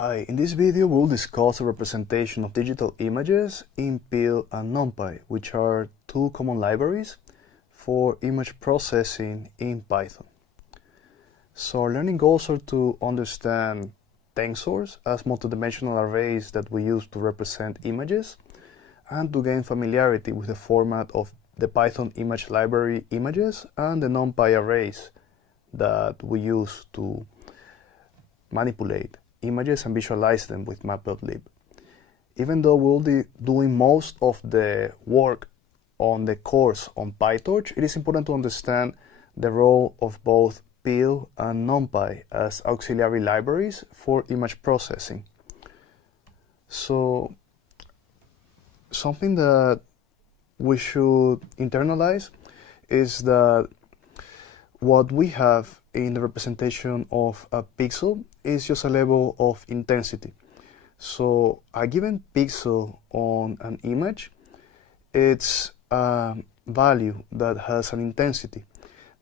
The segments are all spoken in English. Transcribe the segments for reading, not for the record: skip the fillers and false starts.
Hi, in this video we'll discuss a representation of digital images in PIL and NumPy, which are two common libraries for image processing in Python. So our learning goals are to understand tensors as multidimensional arrays that we use to represent images, and to gain familiarity with the format of the Python image library images and the NumPy arrays that we use to manipulate images and visualize them with matplotlib. Even though we'll be doing most of the work on the course on PyTorch, it is important to understand the role of both PIL and NumPy as auxiliary libraries for image processing. So something that we should internalize is that what we have in the representation of a pixel is just a level of intensity. So a given pixel on an image, it's a value that has an intensity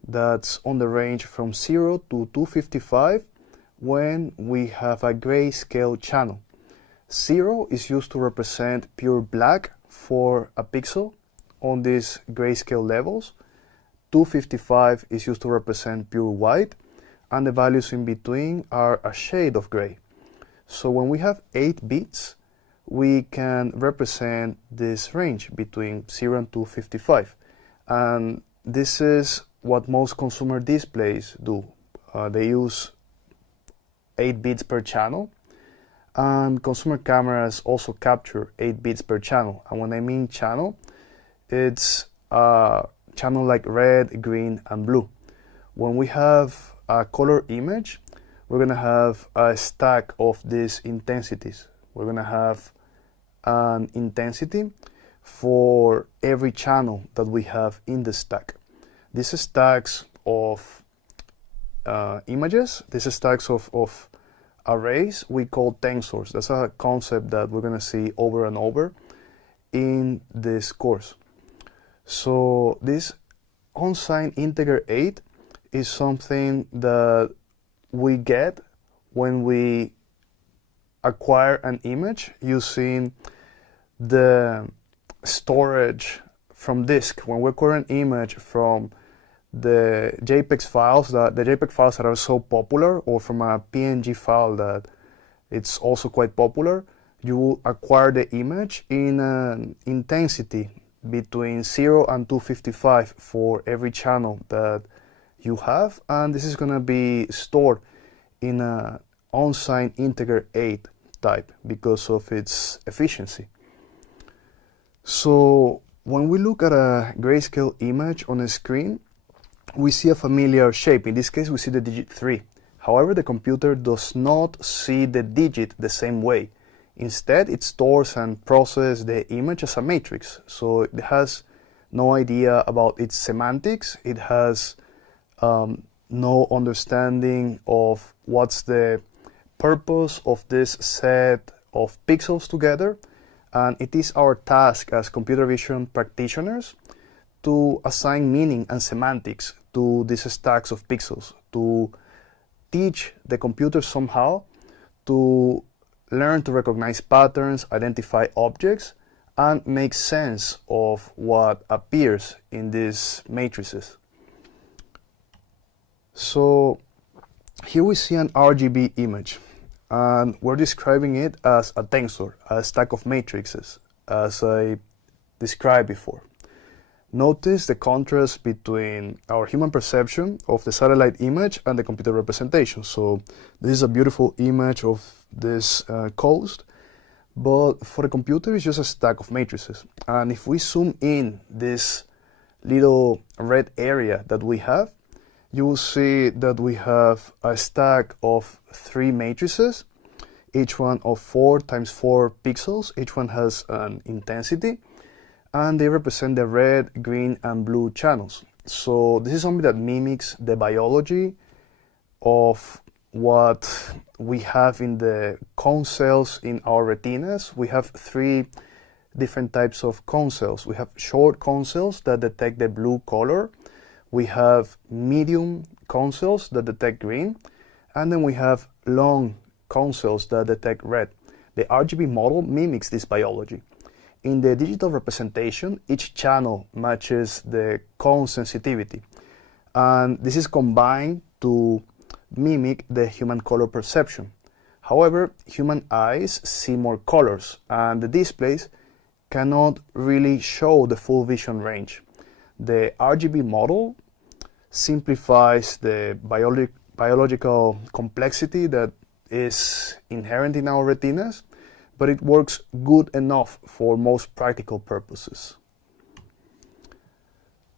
that's on the range from 0 to 255 when we have a grayscale channel. 0 is used to represent pure black for a pixel on these grayscale levels. 255 is used to represent pure white, and the values in between are a shade of gray. So when we have 8 bits, we can represent this range between 0 and 255. And this is what most consumer displays do. They use 8 bits per channel, and consumer cameras also capture 8 bits per channel. And when I mean channel, it's channel like red, green, and blue. When we have a color image, we're going to have a stack of these intensities. We're going to have an intensity for every channel that we have in the stack. These stacks of images, these stacks of arrays, we call tensors. That's a concept that we're going to see over and over in this course. So this unsigned integer 8 is something that we get when we acquire an image using the storage from disk. When we acquire an image from the JPEG files that are so popular, or from a PNG file that it's also quite popular, you will acquire the image in an intensity between 0 and 255 for every channel that you have, and this is going to be stored in an unsigned integer 8 type because of its efficiency. So when we look at a grayscale image on a screen, we see a familiar shape. In this case, we see the digit 3. However, the computer does not see the digit the same way. Instead, it stores and processes the image as a matrix. So it has no idea about its semantics. It has no understanding of what's the purpose of this set of pixels together. And it is our task as computer vision practitioners to assign meaning and semantics to these stacks of pixels, to teach the computer somehow to learn to recognize patterns, identify objects, and make sense of what appears in these matrices. So here we see an RGB image, and we're describing it as a tensor, a stack of matrices, as I described before. Notice the contrast between our human perception of the satellite image and the computer representation. So this is a beautiful image of this coast, but for the computer it's just a stack of matrices. And if we zoom in this little red area that we have, you will see that we have a stack of 3 matrices, each one of 4 times 4 pixels. Each one has an intensity, and they represent the red, green, and blue channels. So this is something that mimics the biology of what we have in the cone cells in our retinas. We have 3 different types of cone cells. We have short cone cells that detect the blue color. We have medium cone cells that detect green. And then we have long cone cells that detect red. The RGB model mimics this biology. In the digital representation, each channel matches the cone sensitivity, and this is combined to mimic the human color perception. However, human eyes see more colors, and the displays cannot really show the full vision range. The RGB model simplifies the biological complexity that is inherent in our retinas, but it works good enough for most practical purposes.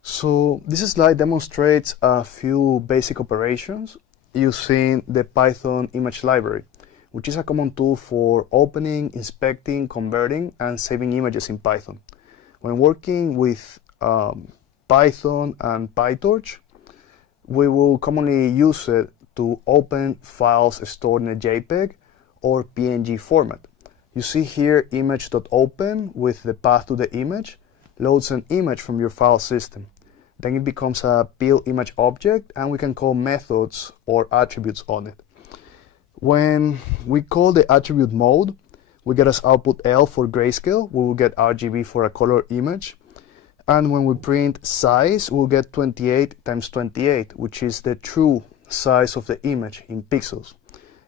So this slide demonstrates a few basic operations using the Python image library, which is a common tool for opening, inspecting, converting, and saving images in Python. When working with Python and PyTorch, we will commonly use it to open files stored in a JPEG or PNG format. You see here image.open with the path to the image loads an image from your file system. Then it becomes a PIL image object, and we can call methods or attributes on it. When we call the attribute mode, we get as output L for grayscale, we will get RGB for a color image. And when we print size, we'll get 28 times 28, which is the true size of the image in pixels.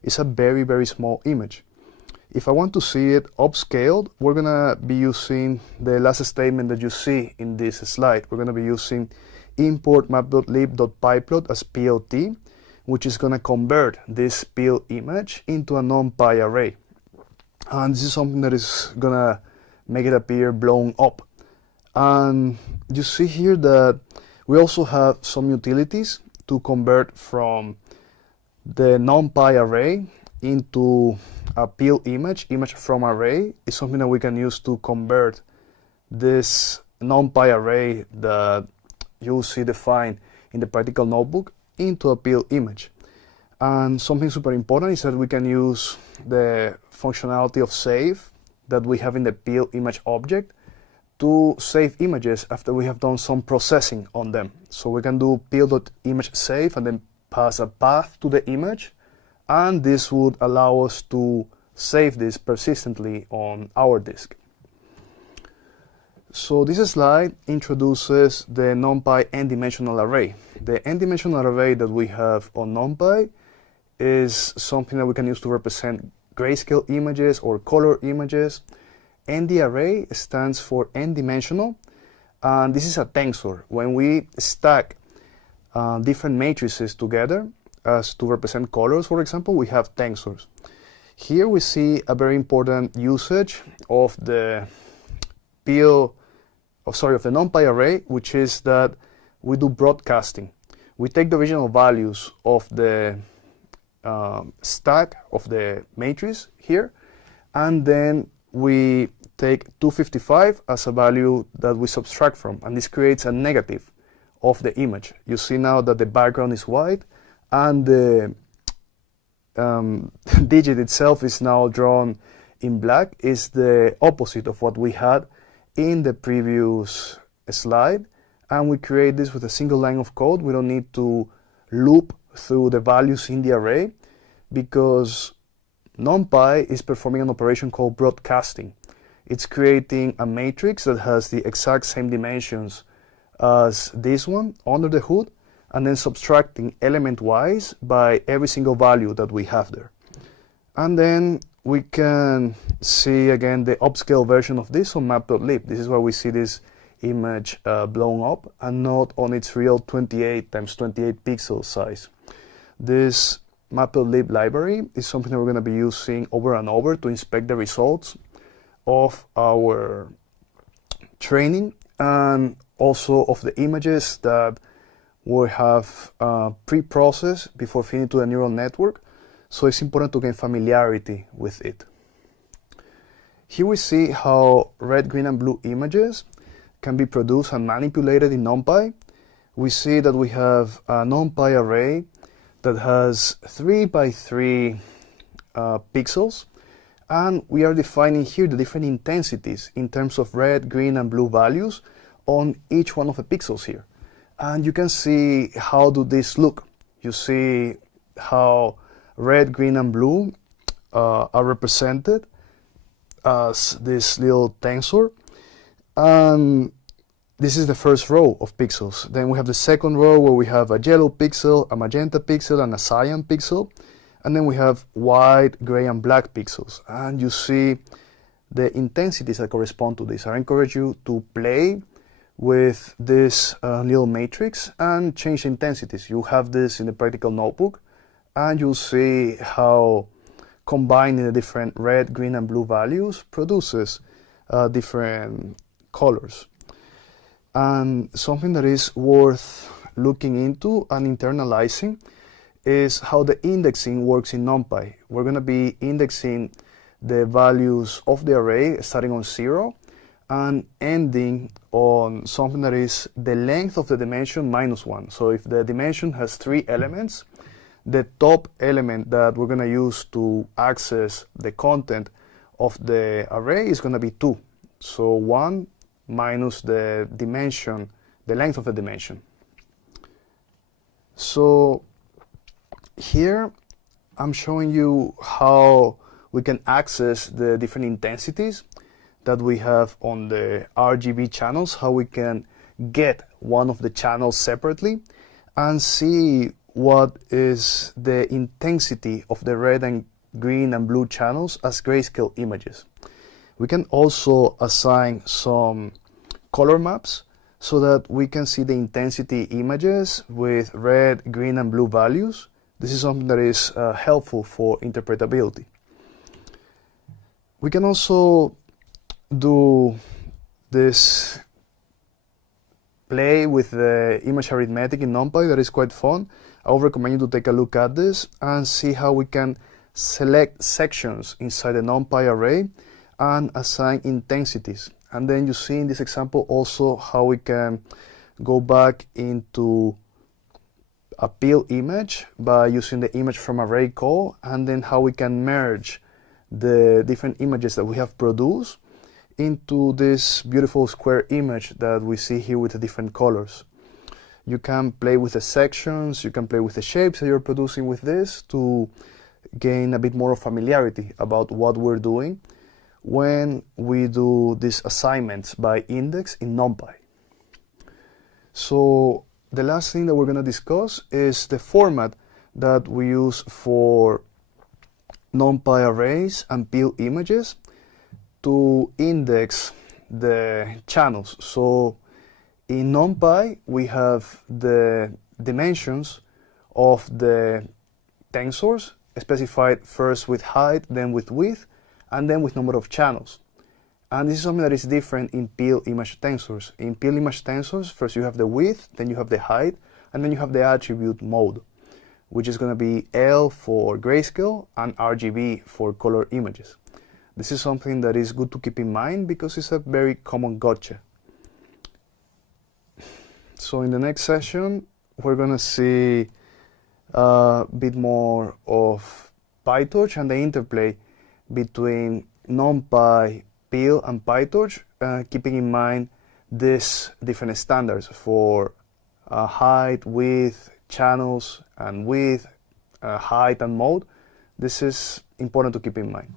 It's a very, very small image. If I want to see it upscaled, we're going to be using the last statement that you see in this slide. We're going to be using import map.lib.pyplot as PLT, which is going to convert this PIL image into a NumPy array. And this is something that is going to make it appear blown up. And you see here that we also have some utilities to convert from the NumPy array into a PIL image from array. Is something that we can use to convert this NumPy array that you'll see defined in the practical notebook into a PIL image. And something super important is that we can use the functionality of save that we have in the PIL image object to save images after we have done some processing on them. So we can do pil.imageSave and then pass a path to the image, and this would allow us to save this persistently on our disk. So this slide introduces the NumPy n-dimensional array. The n-dimensional array that we have on NumPy is something that we can use to represent grayscale images or color images. ND array stands for n-dimensional, and this is a tensor. When we stack different matrices together as to represent colors, for example, we have tensors. Here we see a very important usage of the of the NumPy array, which is that we do broadcasting. We take the original values of the stack of the matrix here, and then we take 255 as a value that we subtract from, and this creates a negative of the image. You see now that the background is white, and the digit itself is now drawn in black. Is the opposite of what we had in the previous slide, and we create this with a single line of code. We don't need to loop through the values in the array, because NumPy is performing an operation called broadcasting. It's creating a matrix that has the exact same dimensions as this one under the hood, and then subtracting element-wise by every single value that we have there. And then we can see again the upscale version of this on map.lib. This is where we see this image blown up and not on its real 28 times 28 pixel size. This map.lib library is something that we're going to be using over and over to inspect the results of our training, and also of the images that we have pre-processed before feeding to the neural network. So it's important to gain familiarity with it. Here we see how red, green, and blue images can be produced and manipulated in NumPy. We see that we have a NumPy array that has 3 by 3 pixels, and we are defining here the different intensities in terms of red, green, and blue values on each one of the pixels here. And you can see how do this look. You see how red, green, and blue are represented as this little tensor, and this is the first row of pixels. Then we have the second row where we have a yellow pixel, a magenta pixel, and a cyan pixel, and then we have white, gray, and black pixels. And you see the intensities that correspond to this. I encourage you to play with this little matrix and change the intensities. You have this in the practical notebook, and you'll see how combining the different red, green, and blue values produces different colors. And something that is worth looking into and internalizing is how the indexing works in NumPy. We're going to be indexing the values of the array starting on 0 and ending on something that is the length of the dimension minus 1. So if the dimension has 3 elements, the top element that we're going to use to access the content of the array is going to be 2. So 1 minus the dimension, the length of the dimension. So here I'm showing you how we can access the different intensities that we have on the RGB channels, how we can get one of the channels separately and see what is the intensity of the red and green and blue channels as grayscale images. We can also assign some color maps so that we can see the intensity images with red, green, and blue values. This is something that is helpful for interpretability. We can also do this play with the image arithmetic in NumPy that is quite fun. I would recommend you to take a look at this and see how we can select sections inside the NumPy array and assign intensities. And then you see in this example also how we can go back into a PIL image by using the image from array call, and then how we can merge the different images that we have produced into this beautiful square image that we see here with the different colors. You can play with the sections, you can play with the shapes that you're producing with this to gain a bit more familiarity about what we're doing when we do these assignments by index in NumPy. So the last thing that we're going to discuss is the format that we use for NumPy arrays and PIL images to index the channels. So in NumPy we have the dimensions of the tensors specified first with height, then with width, and then with number of channels. And this is something that is different in PIL image tensors. In PIL image tensors, first you have the width, then you have the height, and then you have the attribute mode, which is going to be L for grayscale and RGB for color images. This is something that is good to keep in mind because it's a very common gotcha. So in the next session, we're going to see a bit more of PyTorch and the interplay between NumPy, PIL, and PyTorch, keeping in mind these different standards for height, width, channels, and width, height, and mode. This is important to keep in mind.